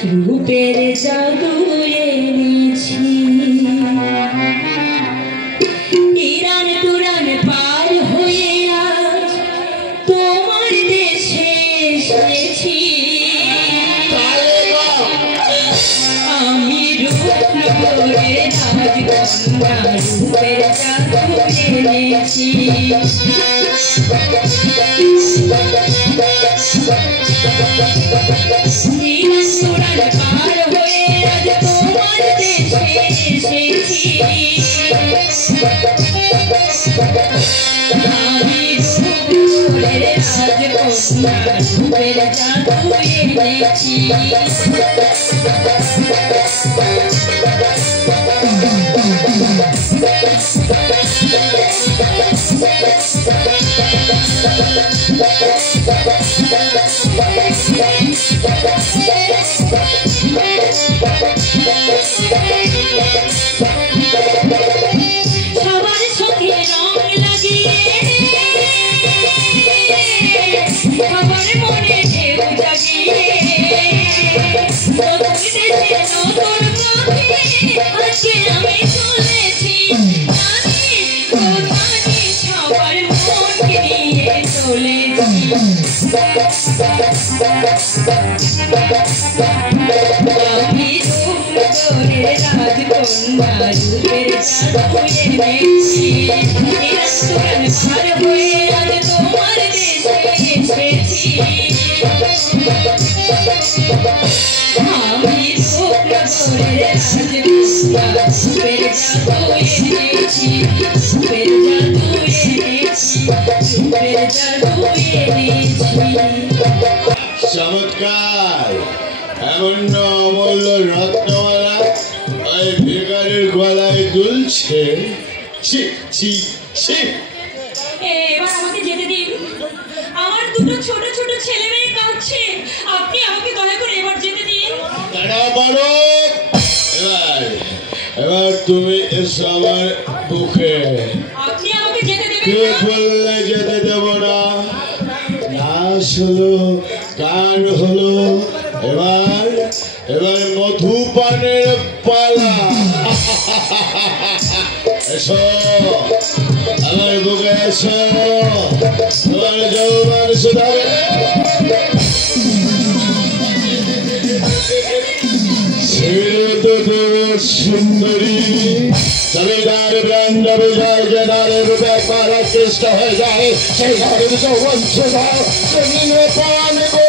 রূপের জাদু এনেছি ইরান তুরান পার হয়ে আজ তোমার দেশে এসেছি আমি রূপনগরের রাজকন্যা রূপের জাদু এনেছি পার হয়ে আজ তোমার দেশে এসেছি আমি রূপনগরের রাজকন্যা রূপের জাদু এনেছি সবার চোখে রং লাগিয়ে সবার মনে ঢেউ জাগিয়ে নতুন দেশে নতুন পথে আজকে আমি চলেছি সবার মনকে নিয়ে চলেছি আমি রূপনগরের রাজকন্যা রূপের জাদু এনেছি ইরান পার হয়ে আজ তোমার দেশে এসেছি আমি রূপনগরের রাজকন্যা রূপের জাদু এনেছি রূপের জাদু এনেছি রূপের জাদু এনেছি চমৎকার এমন অমূল্য রত্নমালা ওই ভিখারির গলায় দুলছে ছি ছি ছি এবার আমাকে যেতে দিন আমার দুটো ছোট ছোট ছেলে মেয়ে কাঁদছে আপনি আমাকে দয়া করে এবার যেতে দিন তারা বলো এবার এবার তুমি এসো আমার বুকে আপনি আমাকে যেতে কে দেবেন না বললে যেতে দেব না নাচ হলো গান হলো এবার এবার মধুপানের পালা এসো আমার বুকে এসো তোমার যৌবন শুধাবে সুন্দরী জমিদার ব্রান্ড বোঝায় যে নারীর রূপে একবার চেষ্টা হয়ে যায় সেই নারীর যৌবন শুধাও পাওয়া নেব